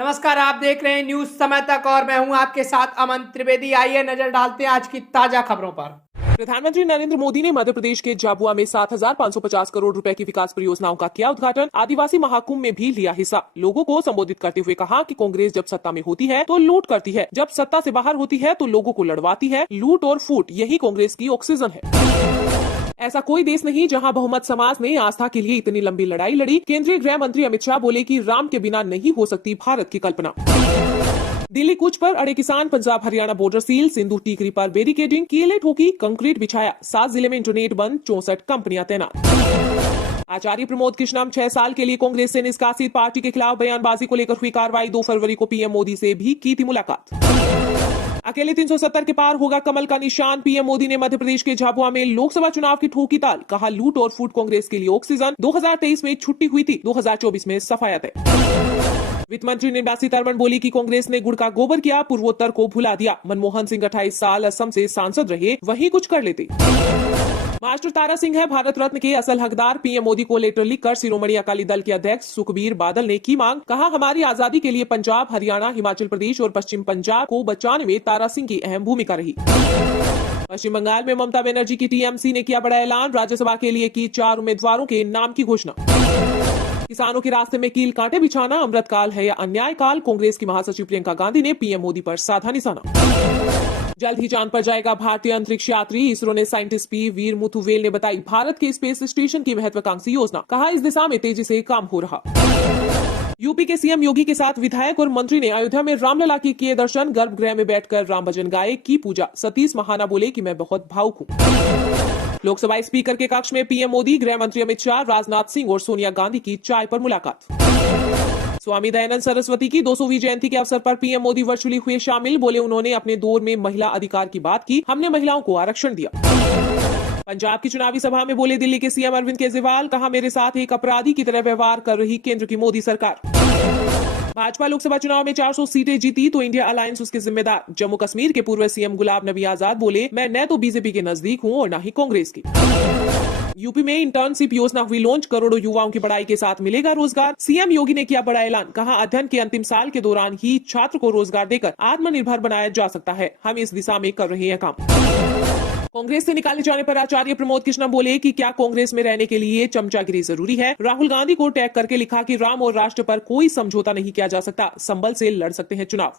नमस्कार, आप देख रहे हैं न्यूज समय तक और मैं हूं आपके साथ अमन त्रिवेदी। आइए नजर डालते हैं आज की ताजा खबरों पर। प्रधानमंत्री नरेंद्र मोदी ने मध्य प्रदेश के झाबुआ में 7,550 करोड़ रुपए की विकास परियोजनाओं का किया उद्घाटन। आदिवासी महाकुंभ में भी लिया हिस्सा। लोगों को संबोधित करते हुए कहा कि कांग्रेस जब सत्ता में होती है तो लूट करती है, जब सत्ता से बाहर होती है तो लोगों को लड़वाती है। लूट और फूट यही कांग्रेस की ऑक्सीजन है। ऐसा कोई देश नहीं जहां बहुमत समाज ने आस्था के लिए इतनी लंबी लड़ाई लड़ी। केंद्रीय गृह मंत्री अमित शाह बोले कि राम के बिना नहीं हो सकती भारत की कल्पना। दिल्ली कूच पर अड़े किसान, पंजाब हरियाणा बॉर्डर सील, सिंधु टीकरी पर बैरिकेडिंग, कीले ठोकी, कंक्रीट बिछाया। 7 जिले में इंटरनेट बंद, 64 कंपनियां तैनात। आचार्य प्रमोद कृष्णम 6 साल के लिए कांग्रेस से निष्कासित। पार्टी के खिलाफ बयानबाजी को लेकर हुई कार्रवाई। 2 फरवरी को पीएम मोदी से भी की थी मुलाकात। अकेले 370 के पार होगा कमल का निशान। पीएम मोदी ने मध्य प्रदेश के झाबुआ में लोकसभा चुनाव की ठोकी ताल। कहा लूट और फूट कांग्रेस के लिए ऑक्सीजन। 2023 में छुट्टी हुई थी, 2024 में सफाया तय। वित्त मंत्री निर्मला सीतारमण बोली कि कांग्रेस ने गुड़ का गोबर किया, पूर्वोत्तर को भुला दिया। मनमोहन सिंह 28 साल असम से सांसद रहे, वही कुछ कर लेते। मास्टर तारा सिंह है भारत रत्न के असल हकदार। पीएम मोदी को लेटर लिखकर शिरोमणि अकाली दल के अध्यक्ष सुखबीर बादल ने की मांग। कहा हमारी आजादी के लिए पंजाब, हरियाणा, हिमाचल प्रदेश और पश्चिम पंजाब को बचाने में तारा सिंह की अहम भूमिका रही। पश्चिम बंगाल में ममता बनर्जी की टीएमसी ने किया बड़ा ऐलान। राज्यसभा के लिए की 4 उम्मीदवारों के नाम की घोषणा। किसानों के रास्ते में कील कांटे बिछाना अमृतकाल है या अन्याय काल। कांग्रेस की महासचिव प्रियंका गांधी ने पीएम मोदी पर साधा निशाना। जल्द ही चांद पर जाएगा भारतीय अंतरिक्ष यात्री। इसरो ने साइंटिस्ट पी वीर मुथुवेल ने बताई भारत के स्पेस स्टेशन की महत्वाकांक्षी योजना। कहा इस दिशा में तेजी से काम हो रहा। यूपी के सीएम योगी के साथ विधायक और मंत्री ने अयोध्या में रामलला के किए दर्शन। गर्भगृह में बैठकर राम भजन गाए, की पूजा। सतीश महाना बोले कि मैं बहुत भावुक हूँ। लोकसभा स्पीकर के कक्ष में पीएम मोदी, गृह मंत्री अमित शाह, राजनाथ सिंह और सोनिया गांधी की चाय पर मुलाकात। स्वामी दयानंद सरस्वती की 200वीं जयंती के अवसर पर पीएम मोदी वर्चुअली हुए शामिल। बोले उन्होंने अपने दौर में महिला अधिकार की बात की, हमने महिलाओं को आरक्षण दिया। पंजाब की चुनावी सभा में बोले दिल्ली के सीएम अरविंद केजरीवाल। कहा मेरे साथ एक अपराधी की तरह व्यवहार कर रही केंद्र की मोदी सरकार। भाजपा लोकसभा चुनाव में 400 सीटें जीती तो इंडिया अलायंस उसके जिम्मेदार। जम्मू कश्मीर के पूर्व सीएम गुलाम नबी आजाद बोले मैं न तो बीजेपी के नजदीक हूं और न ही कांग्रेस की। यूपी में इंटर्नशिप योजना हुई लॉन्च। करोड़ों युवाओं की पढ़ाई के साथ मिलेगा रोजगार। सीएम योगी ने किया बड़ा ऐलान। कहा अध्ययन के अंतिम साल के दौरान ही छात्र को रोजगार देकर आत्मनिर्भर बनाया जा सकता है। हम इस दिशा में कर रहे हैं काम। कांग्रेस से निकाले जाने पर आचार्य प्रमोद कृष्णम बोले कि क्या कांग्रेस में रहने के लिए चमचागिरी जरूरी है। राहुल गांधी को टैग करके लिखा कि राम और राष्ट्र पर कोई समझौता नहीं किया जा सकता, संबल से लड़ सकते हैं चुनाव।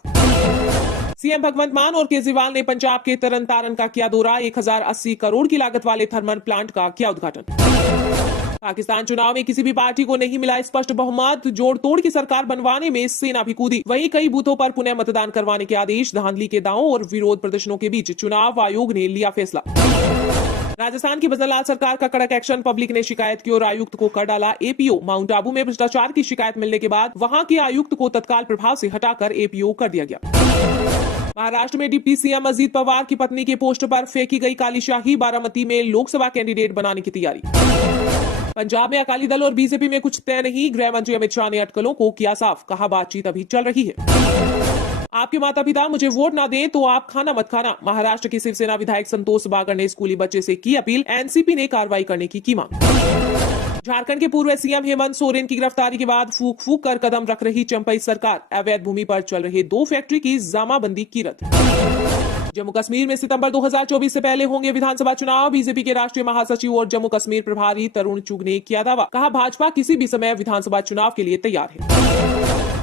सीएम भगवंत मान और केजरीवाल ने पंजाब के तरन तारण का किया दौरा। 1080 करोड़ की लागत वाले थर्मल प्लांट का किया उद्घाटन। पाकिस्तान चुनाव में किसी भी पार्टी को नहीं मिला स्पष्ट बहुमत। जोड़ तोड़ की सरकार बनवाने में सेना भी कूदी। वहीं कई बूथों पर पुनः मतदान करवाने के आदेश। धांधली के दावों और विरोध प्रदर्शनों के बीच चुनाव आयोग ने लिया फैसला। राजस्थान की भजनलाल सरकार का कड़क एक्शन। पब्लिक ने शिकायत की और आयुक्त को कर डाला एपीओ। माउंट आबू में भ्रष्टाचार की शिकायत मिलने के बाद वहां के आयुक्त को तत्काल प्रभाव से हटाकर एपीओ कर दिया गया। महाराष्ट्र में डिप्टी सीएम अजीत पवार की पत्नी के पोस्ट पर फेंकी गई काली शाही। बारामती में लोकसभा कैंडिडेट बनाने की तैयारी। पंजाब में अकाली दल और बीजेपी में कुछ तय नहीं। गृह मंत्री अमित शाह ने अटकलों को किया साफ। कहा बातचीत अभी चल रही है। आपके माता पिता मुझे वोट ना दें तो आप खाना मत खाना। महाराष्ट्र के शिवसेना विधायक संतोष बागर ने स्कूली बच्चे से की अपील। एनसीपी ने कार्रवाई करने की मांग। झारखंड के पूर्व सीएम हेमंत सोरेन की गिरफ्तारी के बाद फूक फूक कर कदम रख रही चंपई सरकार। अवैध भूमि पर चल रहे 2 फैक्ट्री की जामाबंदी की रद्द। जम्मू कश्मीर में सितंबर 2024 से पहले होंगे विधानसभा चुनाव। बीजेपी के राष्ट्रीय महासचिव और जम्मू कश्मीर प्रभारी तरुण चुग ने किया दावा। कहा भाजपा किसी भी समय विधानसभा चुनाव के लिए तैयार है।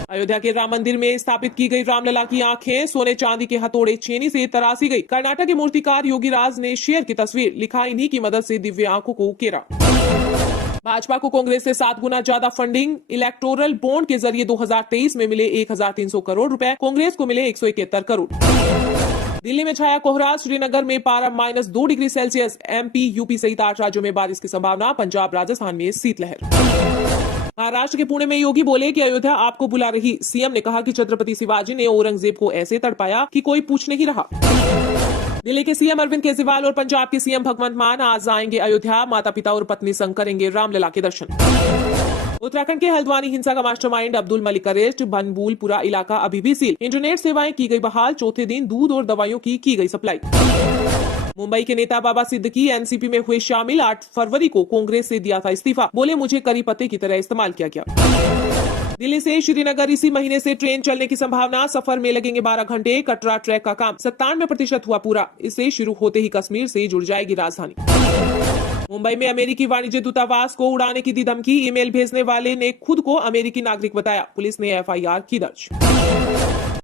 अयोध्या के राम मंदिर में स्थापित की गई रामलला की आंखें सोने चांदी के हथौड़े छेनी से तराशी गई। कर्नाटक के मूर्तिकार योगी राज ने शेयर की तस्वीर। लिखा इन्हीं की मदद से दिव्य आंखों को उकेरा। भाजपा को कांग्रेस से 7 गुना ज्यादा फंडिंग। इलेक्टोरल बॉन्ड के जरिए 2023 में मिले 1300 करोड़ रुपए। कांग्रेस को मिले 171 करोड़। दिल्ली में छाया कोहरा। श्रीनगर में पारा -2 डिग्री सेल्सियस। एमपी यूपी सहित 8 राज्यों में बारिश की संभावना। पंजाब राजस्थान में शीतलहर। महाराष्ट्र के पुणे में योगी बोले कि अयोध्या आपको बुला रही। सीएम ने कहा कि छत्रपति शिवाजी ने औरंगजेब को ऐसे तड़पाया कि कोई पूछ नहीं रहा। दिल्ली के सीएम अरविंद केजरीवाल और पंजाब के सीएम भगवंत मान आज आएंगे अयोध्या। माता पिता और पत्नी संग करेंगे रामलला के दर्शन। उत्तराखंड के हल्द्वानी हिंसा का मास्टरमाइंड अब्दुल मलिक अरेस्ट। बनबूलपुरा इलाका अभी भी सील। इंटरनेट सेवाएं की गई बहाल। चौथे दिन दूध और दवाइयों की गई सप्लाई। मुंबई के नेता बाबा सिद्दीकी एनसीपी में हुए शामिल। 8 फरवरी को कांग्रेस से दिया था इस्तीफा। बोले मुझे करी पत्ते की तरह इस्तेमाल किया गया। दिल्ली से श्रीनगर इसी महीने से ट्रेन चलने की संभावना, सफर में लगेंगे 12 घंटे। कटरा ट्रैक का काम 97% हुआ पूरा। इससे शुरू होते ही कश्मीर से जुड़ जाएगी राजधानी। मुंबई में अमेरिकी वाणिज्य दूतावास को उड़ाने की दी धमकी। ईमेल भेजने वाले ने खुद को अमेरिकी नागरिक बताया। पुलिस ने FIR की दर्ज।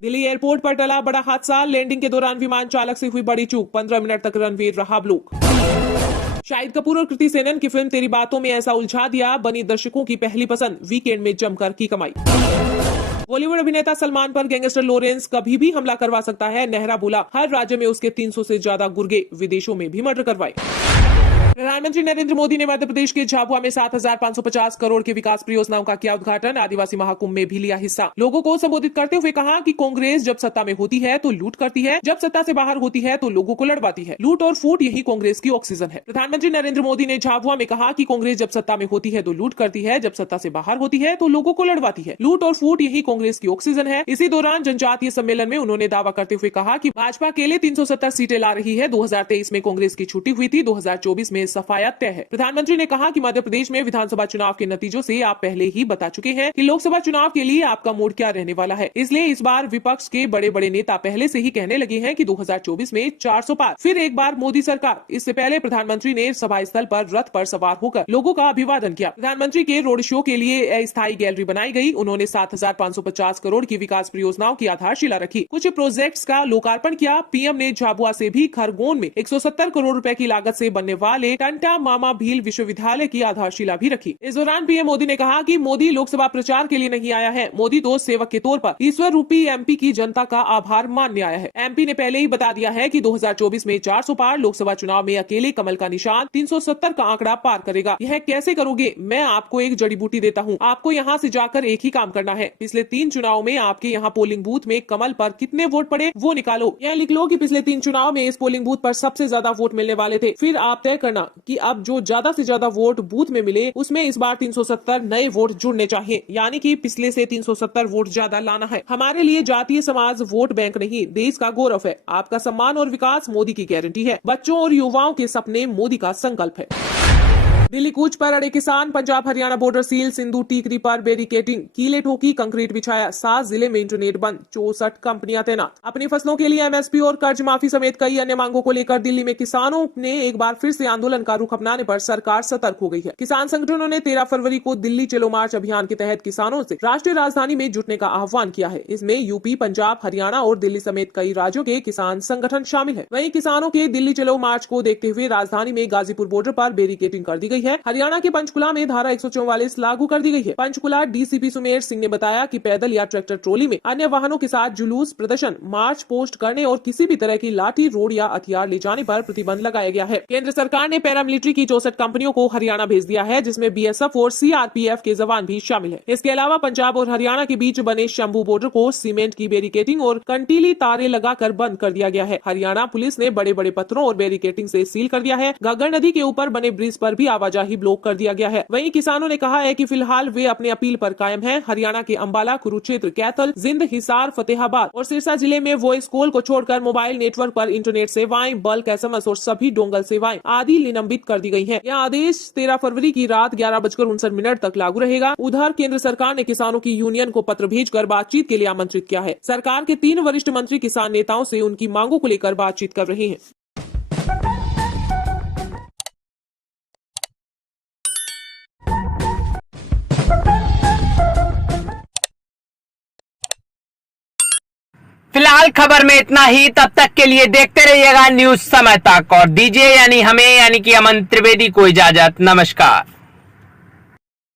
दिल्ली एयरपोर्ट पर टला बड़ा हादसा। लैंडिंग के दौरान विमान चालक से हुई बड़ी चूक। 15 मिनट तक रनवे रहा ब्लॉक। शाहिद कपूर और कृति सेनन की फिल्म तेरी बातों में ऐसा उलझा दिया, बनी दर्शकों की पहली पसंद। वीकेंड में जमकर की कमाई। बॉलीवुड अभिनेता सलमान पर गैंगस्टर लॉरेंस कभी भी हमला करवा सकता है। नेहरा बोला, हर राज्य में उसके 300 से ज्यादा गुर्गे, विदेशों में भी मर्डर करवाए। प्रधानमंत्री नरेंद्र मोदी ने मध्य प्रदेश के झाबुआ में 7,550 करोड़ की विकास परियोजनाओं का किया उद्घाटन। आदिवासी महाकुंभ में भी लिया हिस्सा। लोगों को संबोधित करते हुए कहा कि कांग्रेस जब सत्ता में होती है तो लूट करती है, जब सत्ता से बाहर होती है तो लोगों को लड़वाती है। लूट और फूट यही कांग्रेस की ऑक्सीजन है। प्रधानमंत्री नरेंद्र मोदी ने झाबुआ में कहा कि कांग्रेस जब सत्ता में होती है तो लूट करती है, जब सत्ता से बाहर होती है तो लोगों को लड़वाती है। लूट और फूट यही कांग्रेस की ऑक्सीजन है। इसी दौरान जनजातीय सम्मेलन में उन्होंने दावा करते हुए कहा कि भाजपा अकेले 370 सीटें ला रही है। 2023 में कांग्रेस की छुट्टी हुई थी, 2024 में सफाया तय है। प्रधानमंत्री ने कहा कि मध्य प्रदेश में विधानसभा चुनाव के नतीजों से आप पहले ही बता चुके हैं कि लोकसभा चुनाव के लिए आपका मूड क्या रहने वाला है। इसलिए इस बार विपक्ष के बड़े बड़े नेता पहले से ही कहने लगे हैं कि 2024 में 400 पार, फिर एक बार मोदी सरकार। इससे पहले प्रधानमंत्री ने सभा स्थल पर रथ पर सवार होकर लोगों का अभिवादन किया। प्रधानमंत्री के रोड शो के लिए अस्थायी गैलरी बनाई गई। उन्होंने 7,550 करोड़ की विकास परियोजनाओं की आधारशिला रखी। कुछ प्रोजेक्ट्स का लोकार्पण किया। पीएम ने झाबुआ से भी खरगोन में 170 करोड़ रुपए की लागत से बनने वाले टंटा मामा भील विश्वविद्यालय की आधारशिला भी रखी। इस दौरान पीएम मोदी ने कहा कि मोदी लोकसभा प्रचार के लिए नहीं आया है। मोदी तो सेवक के तौर पर ईश्वर रूपी एमपी की जनता का आभार मानने आया है। एमपी ने पहले ही बता दिया है कि 2024 में 400 पार, लोकसभा चुनाव में अकेले कमल का निशान 370 का आंकड़ा पार करेगा। यह कैसे करोगे? मैं आपको एक जड़ी बूटी देता हूँ। आपको यहाँ से जाकर एक ही काम करना है। पिछले 3 चुनाव में आपके यहाँ पोलिंग बूथ में कमल पर कितने वोट पड़े वो निकालो। यह लिख लो कि पिछले 3 चुनाव में इस पोलिंग बूथ पर सबसे ज्यादा वोट मिलने वाले थे। फिर आप तय करना कि अब जो ज्यादा से ज्यादा वोट बूथ में मिले उसमें इस बार 370 नए वोट जुड़ने चाहिए, यानी कि पिछले से 370 वोट ज्यादा लाना है। हमारे लिए जातीय समाज वोट बैंक नहीं, देश का गौरव है। आपका सम्मान और विकास मोदी की गारंटी है। बच्चों और युवाओं के सपने मोदी का संकल्प है। दिल्ली कूच पर अड़े किसान। Punjab Haryana border seal. सिंधु टीकरी पर बैरिकेडिंग, कीले ठोकी, कंक्रीट बिछाया। 7 जिले में इंटरनेट बंद, 64 कंपनियां तैनात। अपनी फसलों के लिए MSP और कर्ज माफी समेत कई अन्य मांगों को लेकर दिल्ली में किसानों ने एक बार फिर से आंदोलन का रुख अपनाने पर सरकार सतर्क हो गई है। किसान संगठनों ने 13 फरवरी को दिल्ली चलो मार्च अभियान के तहत किसानों से राष्ट्रीय राजधानी में जुटने का आह्वान किया है। इसमें यूपी, पंजाब, हरियाणा और दिल्ली समेत कई राज्यों के किसान संगठन शामिल है। वहीं किसानों के दिल्ली चलो मार्च को देखते हुए राजधानी में गाजीपुर बॉर्डर पर बैरिकेडिंग कर दी गई है। हरियाणा के पंचकुला में धारा 144 लागू कर दी गई है। पंचकुला DCP सुमेर सिंह ने बताया कि पैदल या ट्रैक्टर ट्रॉली में अन्य वाहनों के साथ जुलूस, प्रदर्शन, मार्च पोस्ट करने और किसी भी तरह की लाठी, रोड या हथियार ले जाने पर प्रतिबंध लगाया गया है। केंद्र सरकार ने पैरामिलिट्री की 64 कंपनियों को हरियाणा भेज दिया है, जिसमें BSF और CRPF के जवान भी शामिल है। इसके अलावा पंजाब और हरियाणा के बीच बने शंभू बॉर्डर को सीमेंट की बैरिकेडिंग और कंटीली तारे लगाकर बंद कर दिया गया है। हरियाणा पुलिस ने बड़े बड़े पत्थरों और बैरिकेडिंग से सील कर दिया है। घग्गर नदी के ऊपर बने ब्रिज पर भी आवाजाही ब्लॉक कर दिया गया है। वहीं किसानों ने कहा है कि फिलहाल वे अपने अपील पर कायम हैं। हरियाणा के अंबाला, कुरुक्षेत्र, कैथल, जिंद, हिसार, फतेहाबाद और सिरसा जिले में वॉइस कॉल को छोड़कर मोबाइल नेटवर्क पर इंटरनेट सेवाएं, बल्क SMS और सभी डोंगल सेवाएं आदि निलंबित कर दी गई हैं। यह आदेश 13 फरवरी की रात 11:59 तक लागू रहेगा। उधर केंद्र सरकार ने किसानों की यूनियन को पत्र भेजकर बातचीत के लिए आमंत्रित किया है। सरकार के 3 वरिष्ठ मंत्री किसान नेताओं से उनकी मांगों को लेकर बातचीत कर रहे हैं। फिलहाल खबर में इतना ही। तब तक के लिए देखते रहिएगा न्यूज समय तक और दीजिए यानी हमें यानी कि अमन त्रिवेदी को इजाजत। नमस्कार।